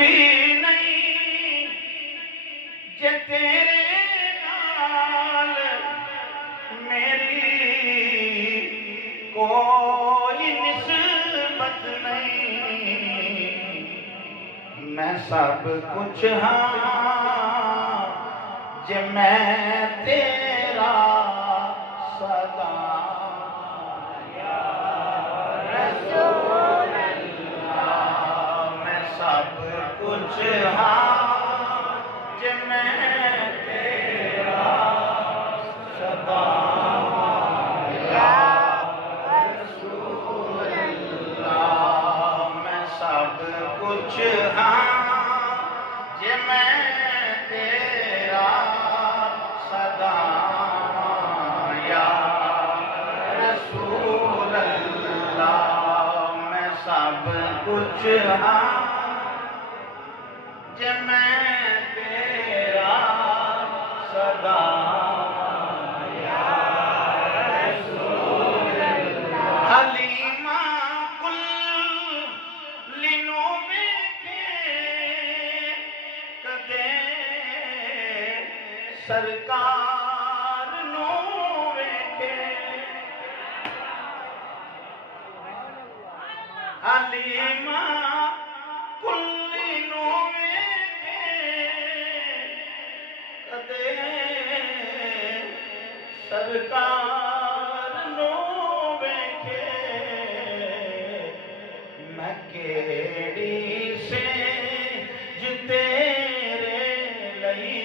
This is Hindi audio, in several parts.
भी नहीं जे तेरे नाल मेरी कोई निस्बत नहीं। मैं सब कुछ हाँ जे मैं तेरा सदा। मैं सब कुछ हाँ जे मैं तेरा सदा। मैं सब कुछ हाँ जे मैं तेरा सदा। या रसूल अल्लाह मैं सब कुछ हाँ जे मैं तेरा सदा। हलीमा कुल्ली नू वेखे कदे सरकार नू वेखे। हलीमा कुल्ली नू वेखे कदे सरकार नू वेखे। मैं केड़ी सेज तेरे लई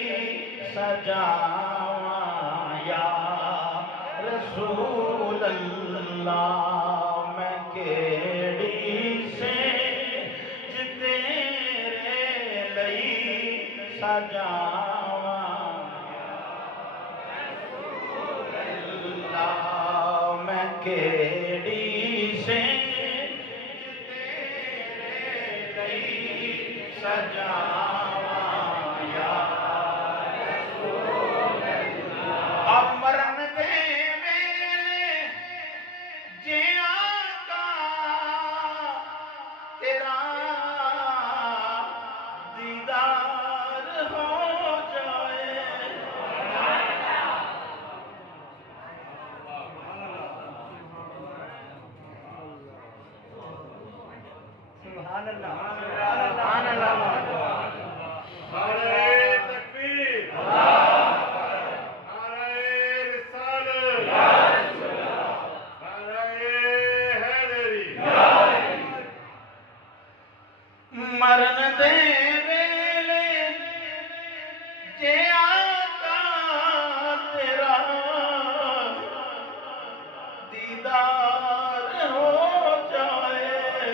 सजावां या रसूल अल्लाह। मैं केड़ी सेज तेरे लई सजावां अल्लाह। मैं केड़ी सेज सजावां या अब मरन दे वेले जे आका तेरा दीदार हो जाए। सुभान अल्लाह सुभान अल्लाह। मरन दे वेले जे आका तेरा दीदार हो जाए।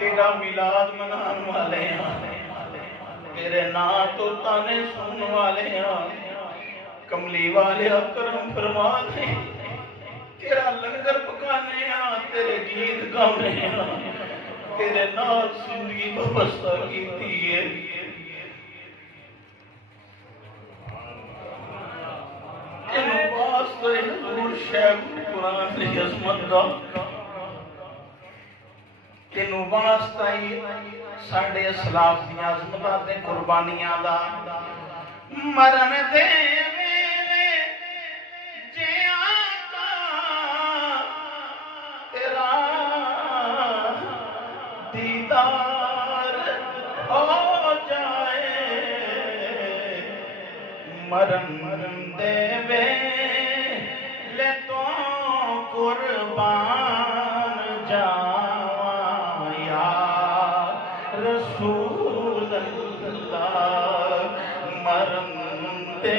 तेरा मिलाद मनाने वाले हैं, तेरे नाम तो ताने सुनने वाले हैं। कमली वाले करम फरमा दे। तेरा लंगर पकाने तेरे गीत गाने तेरे नाल जिंदगी व्यवस्था की है। तेन वास्ते हजूर शेख कुरान की अजमत दा तेन वास्ता ही साढ़े असलाफ दी अजमतां ते कुर्बानियां दा। मरन दे दीदार हो जाए। मरन दे वेले तो कुर्बान जावां या रसूल अल्लाह। मरन दे